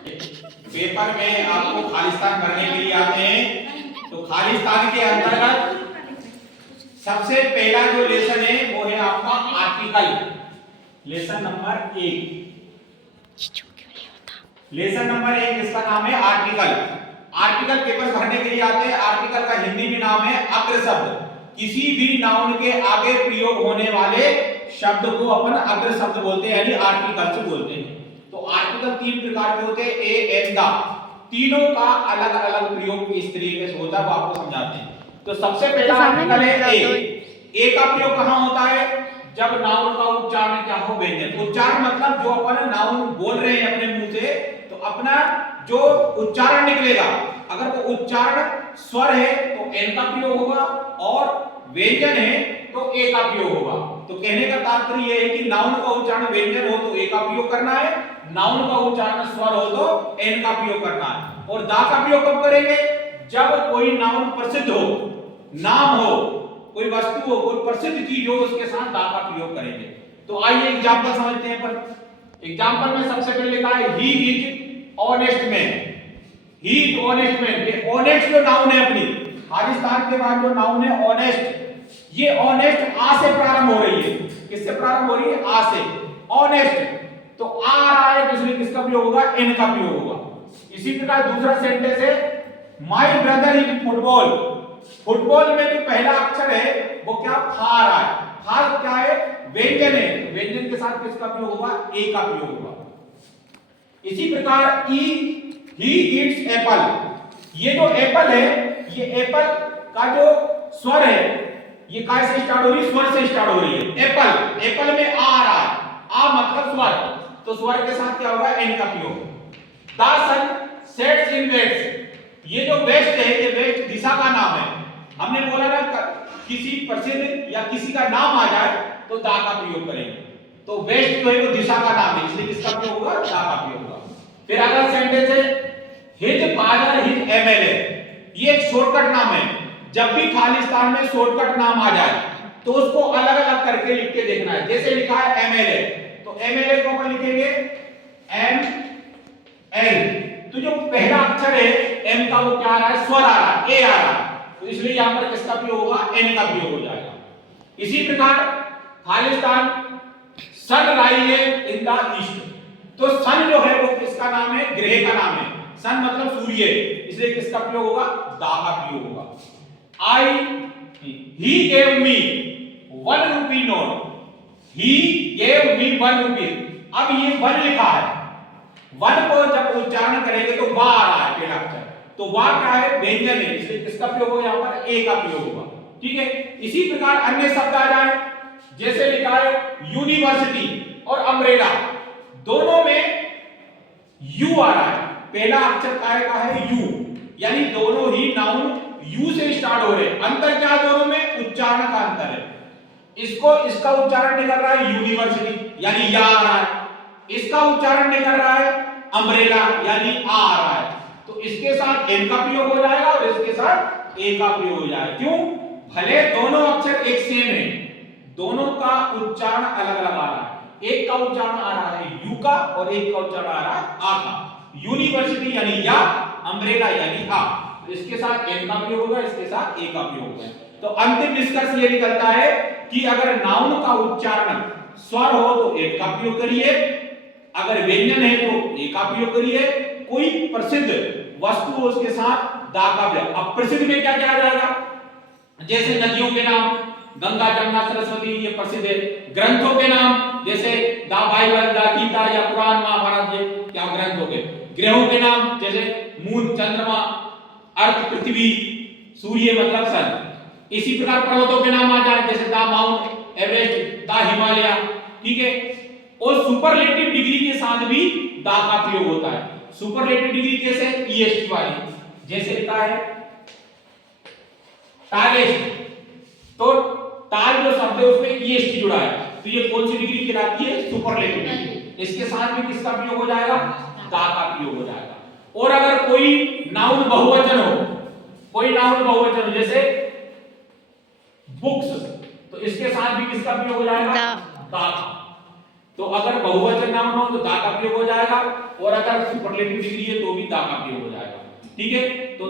Paper में आपको खालिस्तान भरने के लिए आते हैं, तो खालिस्तान के अंतर्गत सबसे पहला जो लेसन है वो है आपका article, lesson number 1। Lesson number 1 इसका नाम है आर्टिकल। आर्टिकल पेपर भरने के लिए आते हैं। आर्टिकल का हिंदी में नाम है अग्र शब्द। किसी भी नाउन के आगे प्रयोग होने वाले शब्द को अपन अग्र शब्द बोलते हैं, यानी आर्टिकल्स बोलते हैं। तो आर्टिकल 3 प्रकार के होते हैं, ए एंड द। तीनों का अलग अलग प्रयोग इस तरीके से होता है, वो आपको समझाते हैं। तो सबसे पहला आर्टिकल है ए। ए का प्रयोग कहां होता है? जब नाउन का उच्चारण क्या हो, व्यंजन। उच्चारण मतलब जो अपन नाउन बोल रहे हैं अपने मुंह से, तो अपना जो उच्चारण निकलेगा, अगर वो उच्चारण स्वर है तो एन का प्रयोग होगा, और व्यंजन है तो ए का प्रयोग होगा। तो कहने का तात्पर्य यह है कि नाउन का उच्चारण व्यंजन हो तो ए का प्रयोग करना है, नाउन का उच्चारण स्वर हो तो एन का प्रयोग करना है। और दा का प्रयोग कब करेंगे? जब कोई नाउन प्रसिद्ध हो, नाम हो, कोई वस्तु हो, कोई प्रसिद्ध चीज हो, उसके साथ दा का प्रयोग करेंगे। तो आइए एग्जांपल समझते हैं। पर एग्जांपल में सबसे पहले लिखा है he is honest man. He is honest man. ये ऑनेस्ट जो नाउन है अपनी, खालिस्तान के बाद जो नाउन है ऑनेस्ट, ये ऑनेस्ट आ से प्रारंभ हो रही है। किससे प्रारंभ हो रही है? आ से। ऑनेस्ट तो आ रहा है, इसलिए किसका प्रयोग होगा? एन का प्रयोग होगा। इसी प्रकार दूसरा सेंटेंस है my brother is football. Football में जो पहला अक्षर है वो क्या? फा आ रहा है। फा क्या है? व्यंजन है। व्यंजन के साथ किसका प्रयोग होगा? ए का प्रयोग होगा। इसी प्रकार ई ही ईट्स एप्पल। ये जो एप्पल है, ये एप्पल का जो स्वर है, ये काय से स्टार्ट हो रही है? स्वर से स्टार्ट हो रही है। एप्पल, एप्पल में आ रहा है। आ मतलब स्वर, तो स्वर के साथ क्या होगा? एन का प्रयोग। The sun sets in west. ये जो वेस्ट है, ये वेस्ट दिशा का नाम है। हमने बोला ना किसी प्रसिद्ध या किसी का नाम आ जाए तो दा का प्रयोग करेंगे। तो वेस्ट जो है वो दिशा का नाम है, इसलिए किसका प्रयोग होगा? दा का प्रयोग होगा। फिर अगला सेंटेंस है हिज फादर हिज एमएलए। ये एक शॉर्टकट नाम है। जब भी खालिस्तान में शॉर्टकट नाम आ जाए तो उसको अलग अलग करके लिख के देखना है। जैसे लिखा है एमएलए, तो एमएलए को अपन लिखेंगे एम एल। तो जो पहला अक्षर है एम का, वो क्या आ रहा है? स्वर आ रहा है, ए आ रहा है, तो इसलिए यहां पर किसका प्रयोग होगा? एन का प्रयोग हो जाएगा। इसी प्रकार खालिस्तान sun rise in the east. तो सन जो है वो किसका नाम है? ग्रह का नाम है। सन मतलब सूर्य, इसलिए किसका प्रयोग होगा? दा का प्रयोग होगा। I he gave me 1 rupee note. He gave me 1 rupee. अब ये 1 लिखा है, 1 को जब उच्चारण करेंगे तो वा आ रहा है पहला अक्षर, तो वा क्या है? व्यंजन है, इसलिए किसका प्रयोग होगा? यहां पर ए का प्रयोग होगा। ठीक है। इसी प्रकार अन्य शब्द आ जाए, जैसे लिखा है यूनिवर्सिटी और अम्ब्रेला, दोनों में यू आ रहा है। पहला अक्षर काय का है? यू, यानी दोनों ही नाउन यू से स्टार्ट हो रहे हैं। अंतर क्या दोनों में? उच्चारण का अंतर है। इसको इसका उच्चारण निकल रहा है यूनिवर्सिटी, यानी या आ रहा है। इसका उच्चारण निकल रहा है अम्ब्रेला, यानी आ रहा है। तो इसके साथ एन का प्रयोग हो जाएगा और इसके साथ ए का प्रयोग हो जाएगा। क्यों? भले दोनों अक्षर एक सेम है, दोनों का उच्चारण अलग अलग आ रहा है। एक का उच्चारण आ रहा है यू का और एक का उच्चारण आ रहा है आ का। यूनिवर्सिटी यानी या, अम्ब्रेला यानी आ। तो इसके साथ एन का प्रयोग होगा, इसके साथ ए का प्रयोग होगा। तो अंतिम निष्कर्ष ये निकलता है कि अगर नाउन का उच्चारण स्वर हो तो एन का प्रयोग करिए, अगर व्यंजन है तो ए का प्रयोग करिए, कोई प्रसिद्ध वस्तु हो उसके साथ दा का प्रयोग। अब प्रसिद्ध में क्या क्या आ जाएगा? जैसे नदियों के नाम गंगा, जमुना, सरस्वती, ये प्रसिद्ध है। ग्रंथों के नाम जैसे द बाइबल, द गीता या कुरान, महाभारत, ये क्या ग्रंथ हो गए। ग्रहों के नाम जैसे मून, चंद्रमा, अर्थ, पृथ्वी, सूर्य मतलब सन। इसी प्रकार पर्वतों के नाम आ जाए, जैसे the mount Everest, the Himalaya. ठीक है। और सुपरलेटिव डिग्री के साथ भी दा का प्रयोग होता है। सुपरलेटिव डिग्री कैसे? ईएसटी वाली, जैसे लिखा है टालेस्ट, तो टाल जो शब्द है उसमें ईएसटी जुड़ा है, तो ये कौन सी डिग्री कहलाती है? Superlative degree. इसके साथ भी किसका प्रयोग हो जाएगा? दा का प्रयोग हो जाएगा। और अगर कोई नाउन बहुवचन हो, कोई नाउन बहुवचन हो जैसे बुक्स, तो इसके साथ भी किसका प्रयोग हो जाएगा? दा का। तो अगर बहुवचन नाउन हो तो दा का प्रयोग हो जाएगा, और अगर सुपरलेटिव डिग्री है तो भी दा का प्रयोग हो जाएगा। ठीक है, तो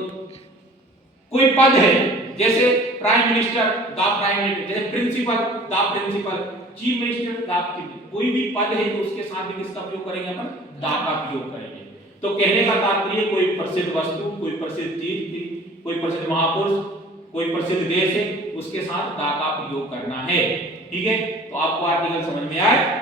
कोई पद है जैसे prime minister the prime minister, जैसे principal the principal, chief minister the chief, कोई भी पद है तो उसके साथ भी किसका प्रयोग करेंगे अपन, द का प्रयोग करेंगे। तो कहने का तात्पर्य कोई प्रसिद्ध वस्तु, कोई प्रसिद्ध चीज, कोई प्रसिद्ध महापुरुष, कोई प्रसिद्ध देश है, उसके साथ द का प्रयोग करना है। ठीक है, तो आपको आर्टिकल समझ में आए।